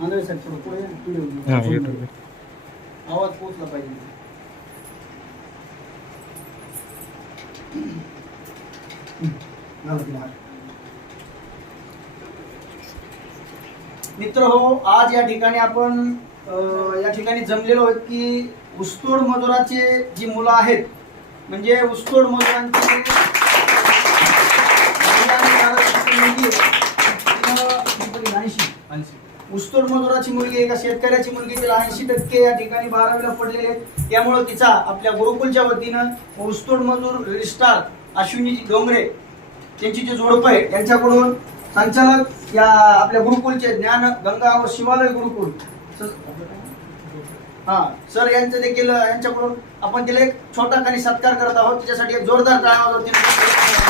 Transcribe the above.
आंधळे साहेब थोडं पुढे या. हां पुढे YouTube. आवाज पोहोचला पाहिजे. मित्र हो, आज या ठिकाणी आपण या ठिकाणी जमलेलो आहोत की ऊसतोड मजुराचे जी मुलं आहेत, म्हणजे ऊसतोड मजुरांची ऊसतोड मजुराची मुलगी एका शेतकऱ्याची मुलगी, तिला 80% या ठिकाणी 12वीला पडलेले आहेत. त्यामुळे तिचा आपल्या गुरुकुलच्या वतीनं ऊसतोड मजूर रजिस्ट्रार अश्विनी डोंगरे त्यांची जे जोडप आहे त्यांच्याकडून संचालक या आपल्या गुरुकुलचे ज्ञान गंगा व शिवालय गुरुकुल सर यांचं देखील यांच्याकडून आपण तिला एक छोटा काही सत्कार करत आहोत. त्याच्यासाठी एक जोरदार टाळ्या वाजवतील.